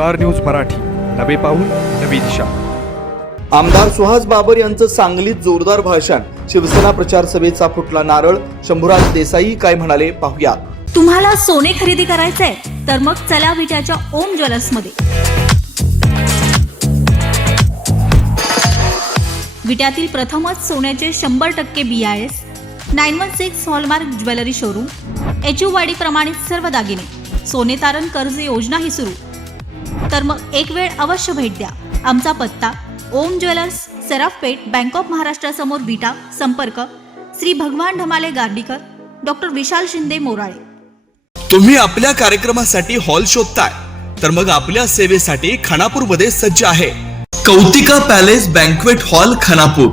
Star news Marathi, नवे पाऊल नवी दिशा. आमदार सुहास बाबर यांचं सांगलीत जोरदार भाषण. शिवसेना प्रचार सभेचा फुटला नारळ. शंभूराज देसाई काय म्हणाले पाहूया. तुम्हाला सोने खरेदी करायचंय तर मग चला विट्याच्या ओम ज्वेलर्स मध्ये. विट्यातील प्रथमच सोन्याचे 100% BIS 916 hallmark jewellery showroom. HUID प्रमाणित सर्व दागिने. सोने तारण कर्ज योजनाही सुरू. तर मग एक वेळ अवश्य भेट द्या. आमचा पत्ता ओम ज्वेलर्स, सराफपेठ, बँक ऑफ महाराष्ट्र समोर विटा. संपर्क श्री भगवान ढमाले गार्डीकर, डॉक्टर विशाल शिंदे मोराळे. तुम्ही आपल्या कार्यक्रमासाठी हॉल शोधताय तर मग आपल्या सेवेसाठी खानापूरमध्ये सज्ज आहे कौतिका पॅलेस बँक्वेट हॉल खानापूर.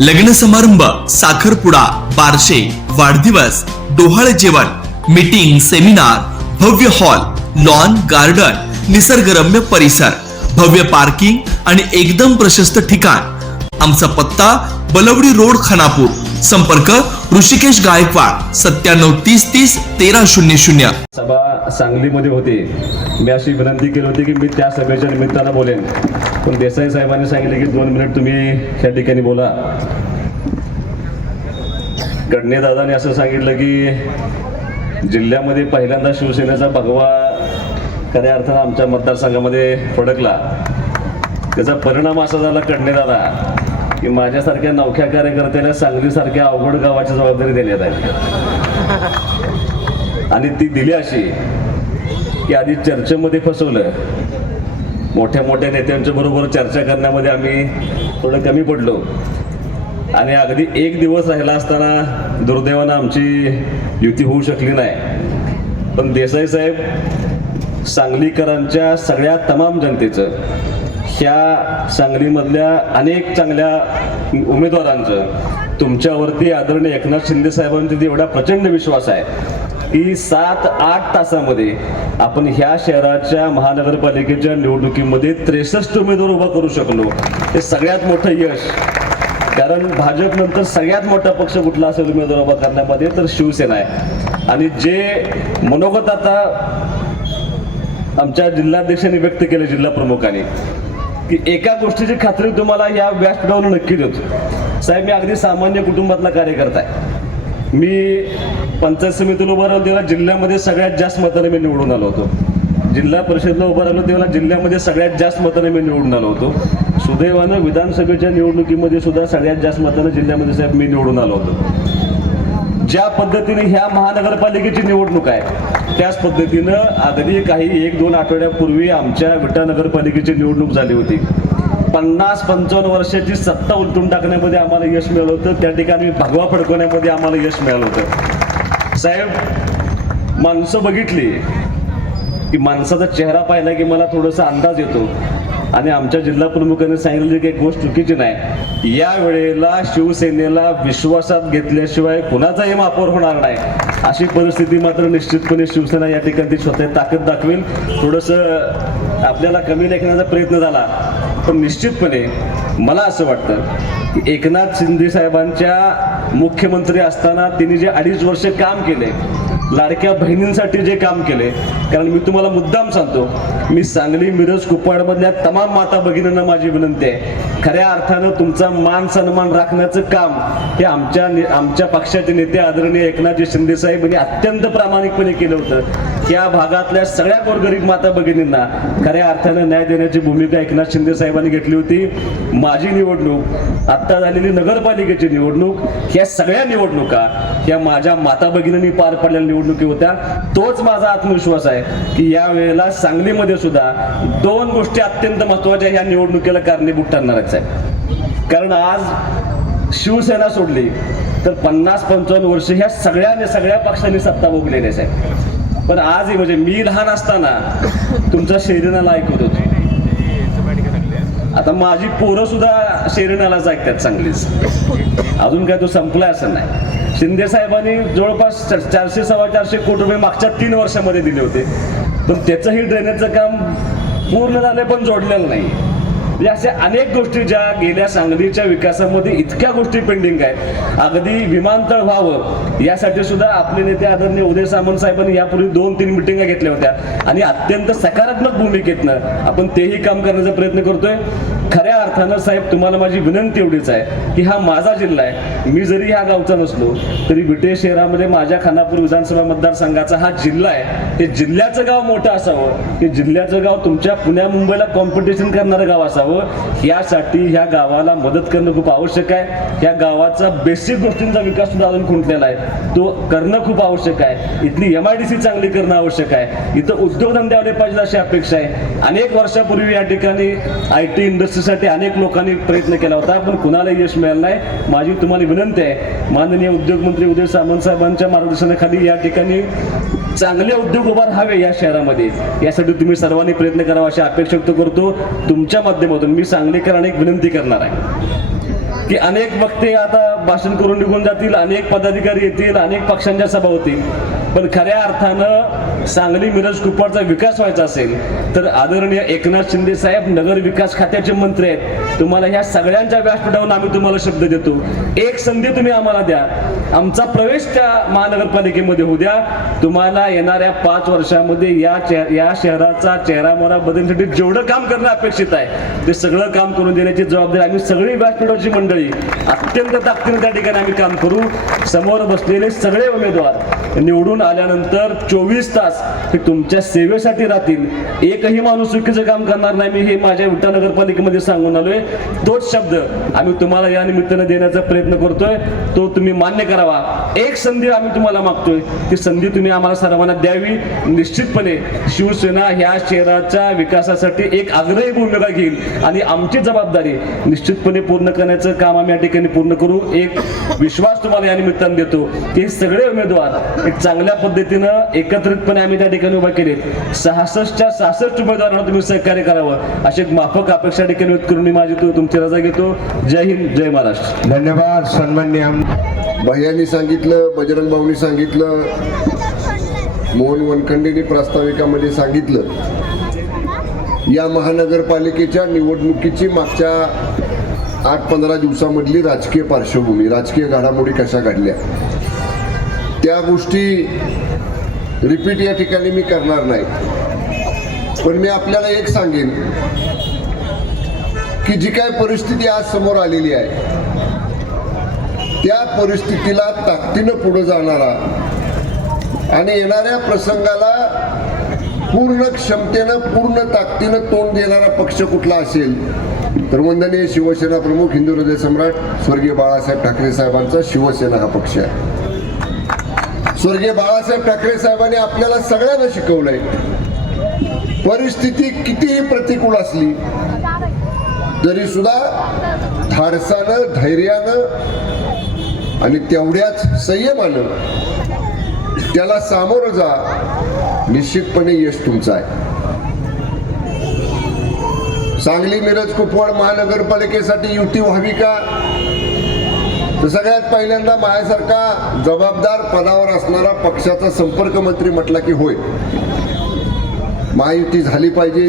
लग्न समारंभ, साखरपुडा, बारशे, वाढदिवस, डोहाळे जेवण, मीटिंग, सेमिनार, भव्य हॉल, लॉन, गार्डन, निसर्गरम्य परिसर, भव्य पार्किंग आणि एकदम प्रशस्त ठिकाण. आमचा पत्ता बलवडी रोड खानापूर. संपर्क ऋषिकेश गायकवाड 9730 30 1300. सभा सांगलीमध्ये होती. मी अशी विनंती केली होती की मी त्या सभेच्या निमित्तानं बोलेन, पण देसाई साहेबांनी सांगितले की 2 मिनिट तुम्ही ह्या ठिकाणी बोला. गडणे दादाने असं सांगितलं की जिल्ह्यामध्ये पहिल्यांदा शिवसेनेचा भगवा खऱ्या अर्थानं आमच्या मतदारसंघामध्ये फडकला. त्याचा परिणाम असा झाला गडणे दादा की माझ्यासारख्या नवख्या कार्यकर्त्याला सांगलीसारख्या अवघड गावाची जबाबदारी देण्यात आली आणि ती दिली अशी की आधी चर्चेमध्ये फसवलं. मोठ्या मोठ्या नेत्यांच्या बरोबर चर्चा करण्यामध्ये आम्ही थोडं कमी पडलो आणि अगदी एक दिवस राहिला असताना दुर्दैवानं आमची युती होऊ शकली नाही. पण देसाई साहेब सांगलीकरांच्या सगळ्या तमाम जनतेचं, ह्या सांगलीमधल्या अनेक चांगल्या उमेदवारांचं तुमच्यावरती आदरणीय एकनाथ शिंदे साहेबांचा एवढा प्रचंड विश्वास आहे की 7-8 तासामध्ये आपण ह्या शहराच्या महानगरपालिकेच्या निवडणुकीमध्ये 63 उमेदवार उभा करू शकलो. हे सगळ्यात मोठं यश. कारण भाजप नंतर सगळ्यात मोठा पक्ष कुठला असेल उमेदवार उभा करण्यामध्ये तर शिवसेना आहे. आणि जे मनोगत आता आमच्या जिल्हाध्यक्षांनी व्यक्त केले, जिल्हा प्रमुखांनी, की एका गोष्टीची खात्री तुम्हाला या व्यासपीठावर नक्की देतो. साहेब, मी अगदी सामान्य कुटुंबातला कार्यकर्ता आहे. मी पंचायत समितीला उभा राहिलो तेव्हा जिल्ह्यामध्ये सगळ्यात जास्त मताने मी निवडून आलो होतो. जिल्हा परिषदला उभा राहिलो तेव्हा जिल्ह्यामध्ये सगळ्यात जास्त मताने मी निवडून आलो होतो. सुदैवानं विधानसभेच्या निवडणुकीमध्ये सुद्धा सगळ्यात जास्त मताने जिल्ह्यामध्ये साहेब मी निवडून आलो होतो. ज्या पद्धतीने ह्या महानगरपालिकेची निवडणूक आहे त्याच पद्धतीनं अगदी काही 1-2 आठवड्यापूर्वी आमच्या विटा नगरपालिकेची निवडणूक झाली होती. 50-55 वर्षाची सत्ता उलटून टाकण्यामध्ये आम्हाला यश मिळालं होतं. त्या ठिकाणी भगवा फडकवण्यामध्ये आम्हाला यश मिळालं होतं. साहेब, माणसं बघितली की माणसाचा चेहरा पाहिला की मला थोडासा अंदाज येतो आणि आमच्या जिल्हा प्रमुखांनी सांगितलं की एक गोष्ट चुकीची नाही. या वेळेला शिवसेनेला विश्वासात घेतल्याशिवाय कुणाचाही महापौर होणार नाही अशी परिस्थिती मात्र निश्चितपणे शिवसेना या ठिकाणी स्वतः ताकद दाखवेल. थोडंसं आपल्याला कमी लेखण्याचा प्रयत्न झाला पण निश्चितपणे मला असं वाटतं की एकनाथ शिंदे साहेबांच्या मुख्यमंत्री असताना त्यांनी जे 2.5 वर्ष काम केले, लाडक्या बहिणींसाठी जे काम केले, कारण मी तुम्हाला मुद्दाम सांगतो, मी सांगली, मिरज, कुपवाडमधल्या तमाम माता भगिनींना माझी विनंती आहे, खऱ्या अर्थानं तुमचा मान सन्मान राखण्याचं काम हे आमच्या पक्षाचे नेते आदरणीय एकनाथजी शिंदे साहेब यांनी अत्यंत प्रामाणिकपणे केलं होतं. त्या भागातल्या सगळ्या गोरगरीब माता भगिनींना खऱ्या अर्थानं न्याय देण्याची भूमिका एकनाथ शिंदे साहेबांनी घेतली होती. माझी निवडणूक, आत्ता झालेली नगरपालिकेची निवडणूक, ह्या सगळ्या निवडणुका ह्या माझ्या माता भगिनींनी पार पडलेल्या निवडणुकी होत्या. तोच माझा आत्मविश्वास आहे की या वेळेला सांगलीमध्ये सुद्धा 2 गोष्टी अत्यंत महत्वाच्या ह्या निवडणुकीला कारणीभूत ठरणारच आहे. कारण आज शिवसेना सोडली तर 50-55 वर्ष ह्या सगळ्या पक्षांनी सत्ता भोगलेली आहे. पण आज म्हणजे मी लहान असताना तुमचा शैरीनाला ऐकत होतो. आता माझी पोरं सुद्धा शैरीनालाच ऐकतात चांगलीच. अजून काय तो संपलाय असं नाही. शिंदे साहेबांनी जवळपास 400-450 कोटी रुपये मागच्या 3 वर्षामध्ये दिले होते, पण त्याचंही ड्रेनेजचं काम पूर्ण झालं पण जोडलेलं नाही. म्हणजे अशा अनेक गोष्टी ज्या गेल्या सांगलीच्या विकासामध्ये इतक्या गोष्टी पेंडिंग आहेत. अगदी विमानतळ व्हावं यासाठी सुद्धा आपले नेते आदरणीय उदय सामंत साहेबांनी यापूर्वी 2-3 मिटिंगा घेतल्या होत्या आणि अत्यंत सकारात्मक भूमिकेतनं आपण तेही काम करण्याचा प्रयत्न करतोय. खऱ्या अर्थानं साहेब तुम्हाला माझी विनंती एवढीच आहे की हा माझा जिल्हा आहे. मी जरी ह्या गावचा नसलो तरी विटे शहरामध्ये माझ्या खानापूर विधानसभा मतदारसंघाचा हा जिल्हा आहे. ते जिल्ह्याचं गाव मोठं असावं, की जिल्ह्याचं गाव तुमच्या पुण्या मुंबईला कॉम्पिटिशन करणारं गाव असावं. यासाठी ह्या गावाला मदत करणं खूप आवश्यक आहे. ह्या गावाचा बेसिक गोष्टींचा विकास सुद्धा अजून खुंटलेला आहे, तो करणं खूप आवश्यक आहे. इथली MIDC चांगली करणं आवश्यक आहे. इथं उद्योगधंदे आले पाहिजेत अशी अपेक्षा आहे. अनेक वर्षापूर्वी या ठिकाणी IT इंडस्ट्रीसाठी अनेक लोकांनी प्रयत्न केला होता, पण कुणाला यश मिळालं नाही. माझी तुम्हाला विनंती आहे, माननीय उद्योगमंत्री उदय सामंत साहेबांच्या मार्गदर्शनाखाली या ठिकाणी चांगले उद्योग उभा राहावे या शहरामध्ये, यासाठी तुम्ही सर्वांनी प्रयत्न करावा अशी अपेक्षा व्यक्त करतो. तुमच्या माध्यमातून मी सांगलीकरांना एक विनंती करणार आहे की अनेक वक्ते आता भाषण करून निघून जातील, अनेक पदाधिकारी येतील, अनेक पक्षांच्या सभा होतील, पण खऱ्या अर्थानं सांगली मिरज कुपवाडचा विकास व्हायचा असेल तर आदरणीय एकनाथ शिंदे साहेब नगर विकास खात्याचे मंत्री आहेत. तुम्हाला ह्या सगळ्यांच्या व्यासपीठावरून आम्ही तुम्हाला शब्द देतो, एक संधी तुम्ही आम्हाला द्या, आमचा प्रवेश त्या महानगरपालिकेमध्ये होऊ द्या. तुम्हाला येणाऱ्या 5 वर्षामध्ये या शहराचा चेहरामोहरा बदलण्यासाठी जेवढं काम करणं अपेक्षित आहे ते सगळं काम करून देण्याची जबाबदारी आम्ही सगळी व्यासपीठाची मंडळी अत्यंत ताकदीने त्या ठिकाणी आम्ही काम करू. समोर बसलेले सगळे उमेदवार निवडून आल्यानंतर 24 तास हे तुमच्या सेवेसाठी राहतील. एकही माणूस चुकीचं काम करणार नाही, मी हे माझ्या विटा नगरपालिकेमध्ये सांगून आलोय. तोच शब्द आम्ही तुम्हाला या निमित्तानं देण्याचा प्रयत्न करतोय, तो तुम्ही मान्य करावा. एक संधी आम्ही तुम्हाला मागतोय, ती संधी तुम्ही आम्हाला सर्वांना द्यावी. निश्चितपणे शिवसेना ह्या शहराच्या विकासासाठी एक आग्रही भूमिका घेईल आणि आमची जबाबदारी निश्चितपणे पूर्ण करण्याचं काम आम्ही या ठिकाणी पूर्ण करू. एक विश्वास तुम्हाला या निमित्तानं देतो की सगळे उमेदवार एक चांगल्या पद्धतीनं एकत्रितपणे आम्ही त्या ठिकाणी उभा केले. 66च्या 66 उमेदवारांना तुम्ही सहकार्य करावं अशी एक माफक अपेक्षा ठिकाणी व्यक्त करून मी माझी तुमची रजा घेतो. जय हिंद, जय महाराष्ट्र. धन्यवाद. सन्माननीय भैयांनी सांगितलं, बजरंग भाऊनी सांगितलं, मोहन वनखंडेंनी प्रास्ताविकामध्ये सांगितलं, या महानगरपालिकेच्या निवडणुकीची मागच्या 8-15 दिवसामधली राजकीय पार्श्वभूमी, राजकीय घडामोडी कशा घडल्या त्या गोष्टी रिपीट या ठिकाणी मी करणार नाही. पण मी आपल्याला एक सांगेन की जी काय परिस्थिती आज समोर आलेली आहे त्या परिस्थितीला ताकदीनं पुढे जाणारा आणि येणाऱ्या प्रसंगाला पूर्ण क्षमतेनं पूर्ण ताकदीनं तोंड देणारा पक्ष कुठला असेल तर वंदनीय शिवसेना प्रमुख हिंदू हृदय सम्राट स्वर्गीय बाळासाहेब ठाकरे साहेबांचा शिवसेना हा पक्ष आहे. स्वर्गीय बाळासाहेब ठाकरे साहेबांनी आपल्याला सगळ्यांना शिकवलंय, परिस्थिती कितीही प्रतिकूल असली तरी सुद्धा धाडसानं, धैर्यानं आणि तेवढ्याच संयमानं त्याला सामोरं जा, निश्चितपणे यश तुमचं आहे. सांगली मिरज कुपवाड महानगरपालिकेसाठी युती व्हावी का, तर सगळ्यात पहिल्यांदा माझ्यासारखा जबाबदार पदावर असणारा पक्षाचा संपर्क मंत्री म्हटला की होय, महायुती झाली पाहिजे,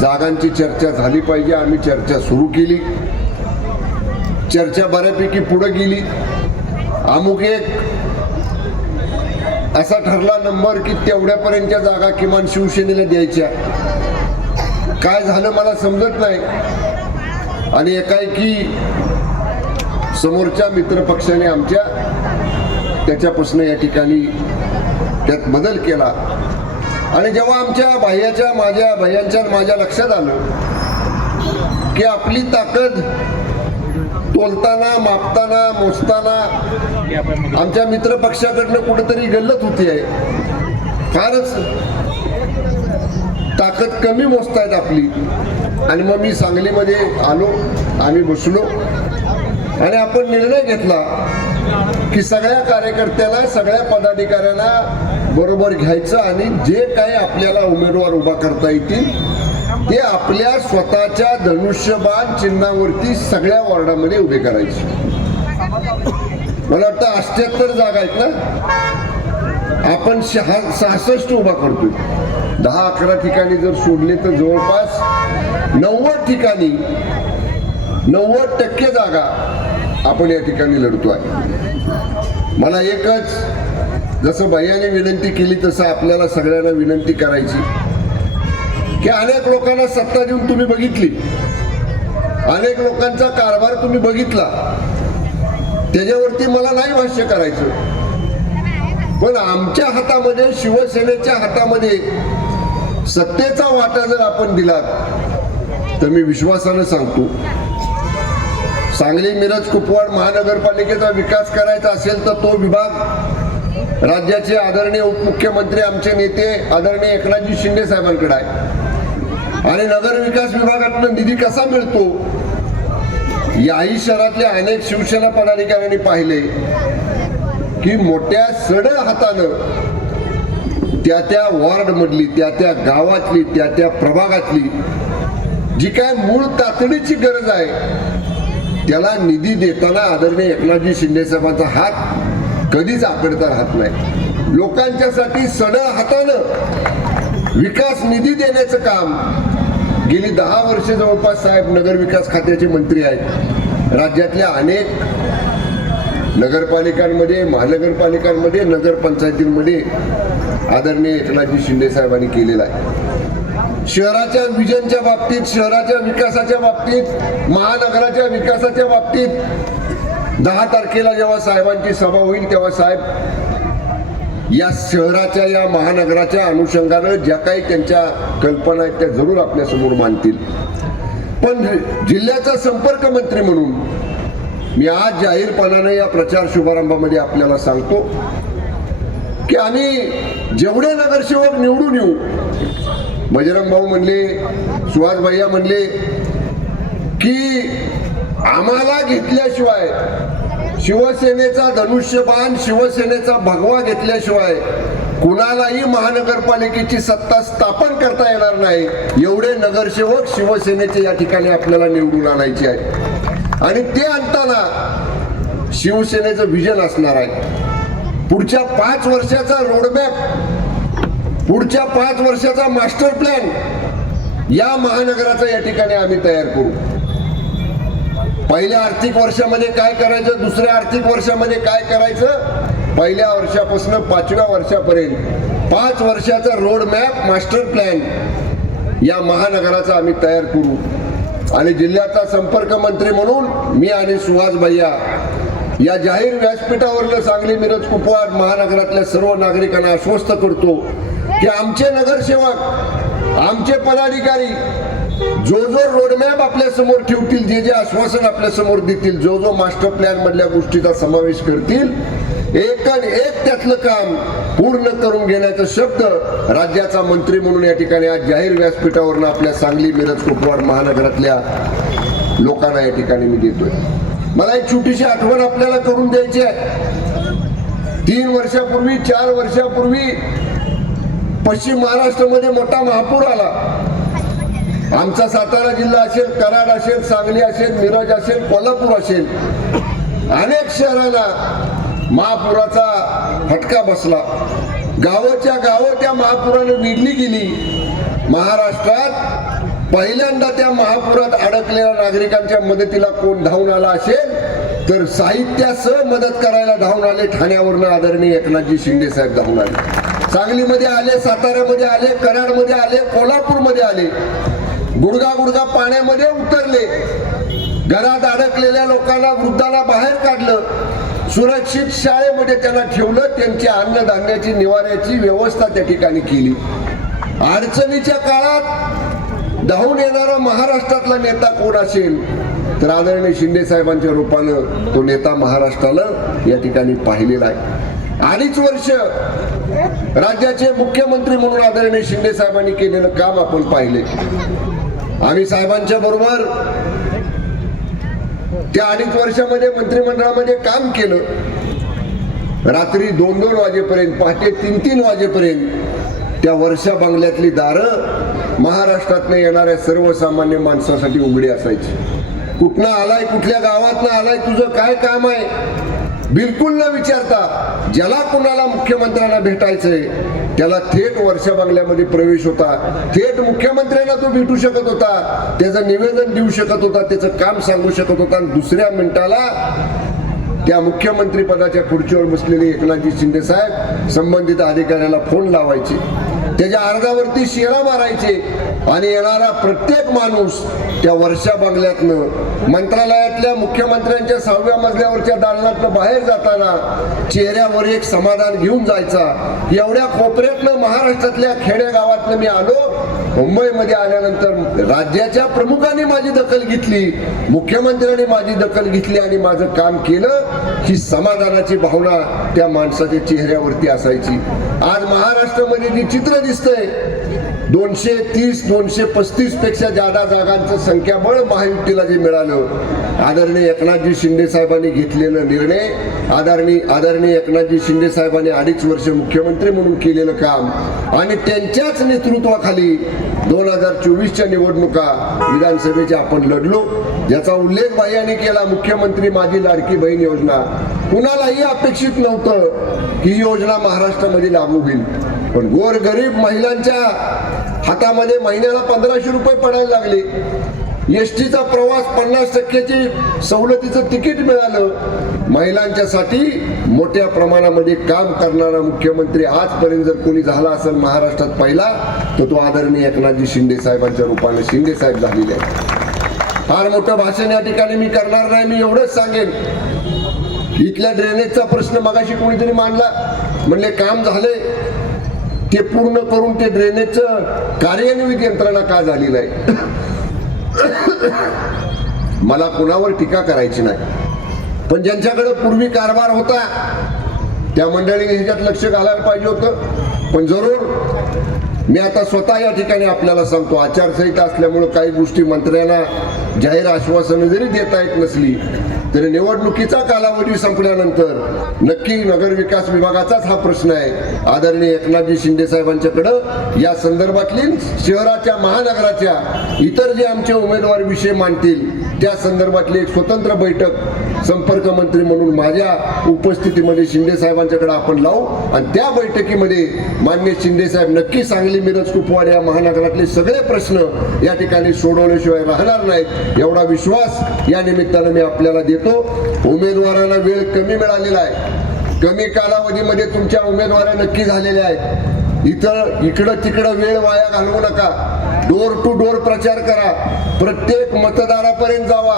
जागांची चर्चा झाली पाहिजे. आम्ही चर्चा सुरू केली, चर्चा बऱ्यापैकी पुढे गेली. अमुक एक असा ठरला नंबर की तेवढ्यापर्यंतच्या जागा किमान शिवसेनेला द्यायच्या. काय झालं मला समजत नाही आणि एकाएकी समोरच्या मित्रपक्षाने आमच्या त्याच्यापासून या ठिकाणी त्यात बदल केला. आणि जेव्हा आमच्या माझ्या भैयांच्या लक्षात आलं की आपली ताकद तोलताना, मापताना, मोजताना आमच्या मित्रपक्षाकडनं कुठेतरी गल्लत होती आहे, फारच ताकद कमी मोजतायत आपली. आणि मग मी सांगलीमध्ये आलो, आम्ही बसलो आणि आपण निर्णय घेतला की सगळ्या कार्यकर्त्याला, सगळ्या पदाधिकाऱ्यांना बरोबर घ्यायचं आणि जे काही आपल्याला उमेदवार उभा करता येतील ते आपल्या स्वतःच्या धनुष्यबाण चिन्हावरती सगळ्या वॉर्डामध्ये उभे करायचे. मला वाटतं 78 जागा आहेत ना, आपण 66 उभा करतोय. 10-11 ठिकाणी जर सोडले तर जवळपास 90 ठिकाणी 90% जागा आपण या ठिकाणी लढतोय. मला एकच, जसं भैयाने विनंती केली तसं आपल्याला सगळ्यांना विनंती करायची की अनेक लोकांना सत्ता देऊन तुम्ही बघितली, अनेक लोकांचा कारभार तुम्ही बघितला, त्याच्यावरती मला नाही भाष्य करायचं. पण आमच्या हातामध्ये, शिवसेनेच्या हातामध्ये सत्तेचा वाटा जर आपण दिलात तर मी विश्वासानं सांगतो, सांगली मिरज कुपवाड महानगरपालिकेचा विकास करायचा असेल तर तो विभाग राज्याचे आदरणीय उपमुख्यमंत्री आमचे नेते आदरणीय एकनाथजी शिंदे साहेबांकडे आहे. आणि नगर विकास विभागातून निधी कसा मिळतो याही शहरातल्या अनेक शिवसेना पदाधिकाऱ्यांनी पाहिले की मोठ्या सडळ हातानं त्या वॉर्ड मधली, त्या गावातली, त्या प्रभागातली जी काय मूळ तातडीची गरज आहे त्याला निधी देताना आदरणीय एकनाथजी शिंदे साहेबांचा हात कधीच आकडता राहत नाही. लोकांच्यासाठी सडळ हातानं विकास निधी देण्याचं काम गेली 10 वर्षे जवळपास साहेब नगर विकास खात्याचे मंत्री आहेत. राज्यातल्या अनेक नगरपालिकांमध्ये, महानगरपालिकांमध्ये, नगरपंचायतींमध्ये आदरणीय एकनाथजी शिंदे साहेबांनी केलेला आहे. शहराच्या विजनच्या बाबतीत, शहराच्या विकासाच्या बाबतीत, महानगराच्या विकासाच्या बाबतीत 10 तारखेला जेव्हा साहेबांची सभा होईल तेव्हा साहेब या शहराच्या, या महानगराच्या अनुषंगानं ज्या काही त्यांच्या कल्पना आहेत त्या जरूर आपल्यासमोर मांडतील. पण जिल्ह्याचा संपर्क मंत्री म्हणून मी आज जाहीरपणाने या प्रचार शुभारंभामध्ये आपल्याला सांगतो की आम्ही जेवढे नगरसेवक निवडून येऊ, बजरंग भाऊ म्हणले, सुहास भैया म्हणले की आम्हाला घेतल्याशिवाय, शिवसेनेचा धनुष्यबाण, शिवसेनेचा भगवा घेतल्याशिवाय कुणालाही महानगरपालिकेची सत्ता स्थापन करता येणार नाही. एवढे नगरसेवक शिवसेनेचे या ठिकाणी आपल्याला निवडून आणायचे आहेत. आणि ते आणताना शिवसेनेचं विजन असणार आहे. पुढच्या 5 वर्षाचा रोडमॅप, पुढच्या 5 वर्षाचा मास्टर प्लॅन या महानगराचा या ठिकाणी आम्ही तयार करू. पहिल्या आर्थिक वर्षामध्ये काय करायचं, दुसऱ्या आर्थिक वर्षामध्ये काय करायचं, पहिल्या वर्षापासून 5व्या वर्षापर्यंत 5 वर्षाचा रोड मॅप, मास्टर प्लॅन या महानगराचा आम्ही तयार करू. आणि जिल्ह्याचा संपर्क मंत्री म्हणून मी आणि सुहास भैया या जाहीर व्यासपीठावरनं सांगली मिरज कुपवाड महानगरातल्या सर्व नागरिकांना आश्वस्त करतो की आमचे नगरसेवक, आमचे पदाधिकारी जो रोडमॅप आपल्या समोर ठेवतील, जे आश्वासन आपल्या समोर देतील, जो मास्टर प्लॅन मधल्या गोष्टीचा समावेश करतील, एक त्यातलं काम पूर्ण करून घेण्याचा शब्द राज्याचा मंत्री म्हणून या ठिकाणी आज जाहीर व्यासपीठावरनं आपल्या सांगली मिरज कुपवाड महानगरातल्या लोकांना या ठिकाणी मी देतोय. मला एक छोटीशी आठवण आपल्याला करून द्यायची आहे. 3 वर्षापूर्वी, 4 वर्षापूर्वी पश्चिम महाराष्ट्रामध्ये मोठा महापूर आला. आमचा सातारा जिल्हा असेल, कराड असेल, सांगली असेल, मिरज असेल, कोल्हापूर असेल, अनेक शहरांना महापुराचा फटका बसला. गावाच्या गावं त्या महापुराने विडली गेली. महाराष्ट्रात पहिल्यांदा त्या महापुरात अडकलेल्या नागरिकांच्या मदतीला कोण धावून आला असेल तर साहित्यासह मदत करायला धावून आले ठाण्यावरनं आदरणीय एकनाथजी शिंदे साहेब धावून आले. सांगलीमध्ये आले, साताऱ्यामध्ये आले, कराडमध्ये आले, कोल्हापूरमध्ये आले. गुडगा पाण्यामध्ये उतरले. घरात अडकलेल्या लोकांना, वृद्धांना बाहेर काढलं, सुरक्षित शाळेमध्ये त्यांना ठेवलं, त्यांच्या अन्नधान्याची, निवाऱ्याची व्यवस्था त्या ठिकाणी केली. अडचणीच्या काळात धावून येणारा महाराष्ट्रातला नेता कोण असेल तर आदरणीय शिंदे साहेबांच्या रूपानं तो नेता महाराष्ट्राला या ठिकाणी पाहिलेला आहे. 2.5 वर्ष राज्याचे मुख्यमंत्री म्हणून आदरणीय शिंदे साहेबांनी केलेलं काम आपण पाहिले. आम्ही साहेबांच्या बरोबर त्या 2.5 वर्षामध्ये मंत्रिमंडळामध्ये काम केलं. रात्री 2-2 वाजेपर्यंत, पहाटे 3-3 वाजेपर्यंत त्या वर्षा बंगल्यातली दारं महाराष्ट्रातनं येणाऱ्या सर्वसामान्य माणसासाठी उघडी असायची. कुठनं आलाय, कुठल्या गावातनं आलाय, तुझं काय काम आहे, बिलकुल न विचारता ज्याला कुणाला मुख्यमंत्र्यांना भेटायचंय त्याला थेट वर्षा बंगल्यामध्ये प्रवेश होता, थेट मुख्यमंत्र्यांना तो भेटू शकत होता, त्याचं निवेदन देऊ शकत होता, त्याचं काम सांगू शकत होता आणि दुसऱ्या मिनिटाला त्या मुख्यमंत्री पदाच्या खुर्चीवर बसलेले एकनाथजी शिंदे साहेब संबंधित अधिकाऱ्याला फोन लावायचे, त्याच्या अर्जावरती शेरा मारायचे आणि येणारा प्रत्येक माणूस त्या वर्षा बंगल्यातनं मंत्रालयातल्या मुख्यमंत्र्यांच्या 6व्या मजल्यावरच्या दालनातनं बाहेर जाताना चेहऱ्यावर एक समाधान घेऊन जायचा. एवढ्या कोपऱ्यातनं महाराष्ट्रातल्या खेडेगावातनं मी आलो. मुंबईमध्ये आल्यानंतर राज्याच्या प्रमुखांनी माझी दखल घेतली, मुख्यमंत्र्यांनी माझी दखल घेतली आणि माझं काम केलं, ही समाधानाची भावना त्या माणसाच्या चेहऱ्यावरती असायची. आज महाराष्ट्रामध्ये जे चित्र दिसतंय 230-235 पेक्षा जादा जागांचं संख्याबळ महायुतीला जे मिळालं, आदरणीय एकनाथजी शिंदे साहेबांनी घेतलेला निर्णय, आदरणीय एकनाथजी शिंदे साहेबांनी 2.5 वर्ष मुख्यमंत्री म्हणून केलेलं काम आणि त्यांच्याच नेतृत्वाखाली 2024च्या निवडणुका विधानसभेच्या आपण लढलो, ज्याचा उल्लेख बाह्यांनी केला. मुख्यमंत्री माझी लाडकी बहीण योजना कुणालाही अपेक्षित नव्हतं की ही योजना महाराष्ट्रामध्ये लागू होईल, पण गोरगरीब महिलांच्या हातामध्ये महिन्याला 1500 रुपये पडायला लागले. एसटीचा प्रवास 50% सवलतीचं तिकीट मिळालं. महिलांच्यासाठी मोठ्या प्रमाणामध्ये काम करणारा मुख्यमंत्री आजपर्यंत जर कोणी झाला असेल महाराष्ट्रात पहिला, तर तो आदरणीय एकनाथजी शिंदे साहेबांच्या रूपाने शिंदे साहेब झालेले आहेत. फार मोठं भाषण या ठिकाणी मी करणार नाही. मी एवढंच सांगेन, इथल्या ड्रेनेजचा प्रश्न मगाशी कोणीतरी मांडला, म्हणले काम झाले, ते पूर्ण करून ते ड्रेनेजचं कार्यान्वित यंत्रणा का झाली नाही. मला कुणावर टीका करायची नाही, पण ज्यांच्याकडे पूर्वी कारभार होता त्या मंडळीने ह्याच्यात लक्ष घालायला पाहिजे होतं. पण जरूर मी आता स्वतः या ठिकाणी आपल्याला सांगतो, आचारसंहिता असल्यामुळे काही गोष्टी मंत्र्यांना जाहीर आश्वासनं जरी देता येत नसली तरी निवडणुकीचा कालावधी संपल्यानंतर नक्की नगर विकास विभागाचाच हा प्रश्न आहे. आदरणीय एकनाथजी शिंदे साहेबांच्याकडं या संदर्भातली शहराच्या महानगराच्या इतर जे आमचे उमेदवार विषय मांडतील त्या संदर्भातली एक स्वतंत्र बैठक संपर्क मंत्री म्हणून माझ्या उपस्थितीमध्ये शिंदे साहेबांच्याकडे आपण लावू आणि त्या बैठकीमध्ये माननीय शिंदे साहेब नक्की सांगली, मिरज, कुपवाड या महानगरातले सगळे प्रश्न या ठिकाणी सोडवल्याशिवाय राहणार नाहीत, एवढा विश्वास या निमित्तानं मी आपल्याला देतो. उमेदवारांना वेळ कमी मिळालेला आहे, कमी कालावधीमध्ये तुमच्या उमेदवाऱ्या नक्की झालेल्या आहेत. इकडं तिकडं वेळ वाया घालवू नका. डोर टू डोर प्रचार करा, प्रत्येक मतदारापर्यंत जावा.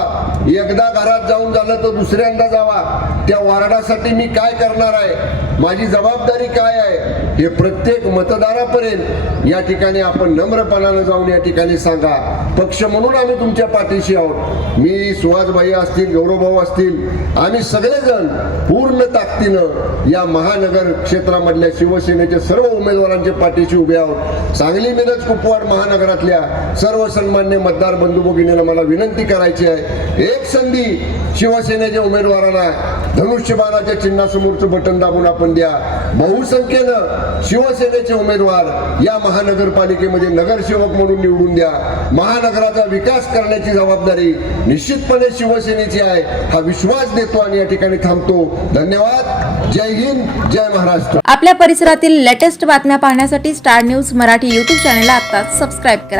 एकदा घरात जाऊन झालं तर दुसऱ्यांदा जावा. त्या वार्डासाठी मी काय करणार आहे, माझी जबाबदारी काय आहे, हे प्रत्येक मतदारापर्यंत या ठिकाणी आपण नम्रपणानं जाऊन या ठिकाणी सांगा. पक्ष म्हणून आम्ही तुमच्या पाठीशी आहोत. मी सुहासबाई असतील, गौरवभाऊ असतील, आम्ही सगळेजण पूर्ण ताकदीनं या महानगर क्षेत्रामधल्या शिवसेनेच्या सर्व उमेदवारांच्या पाठीशी उभे आहोत. सांगली, मिरज, कुपवाड महानगरातल्या सर्व सन्मान्य मतदार बंधू भगिनींना मला विनंती करायची आहे, एक संधी शिवसेनेच्या उमेदवारांना धनुष्यबाणाच्या चिन्हासमोरचं बटन दाबून आपण द्या. बहुसंख्येनं शिवसेनेचे उमेदवार या महानगरपालिकेमध्ये नगरसेवक म्हणून निवडून द्या. महानगराचा विकास करण्याची जबाबदारी निश्चितपणे शिवसेनेची आहे, हा विश्वास देतो आणि या ठिकाणी थांबतो. धन्यवाद. जय हिंद, जय महाराष्ट्र. आपल्या परिसरातील लेटेस्ट बातम्या पाहण्यासाठी स्टार न्यूज मराठी यूट्यूब चॅनलला आत्ताच सबस्क्राईब करा.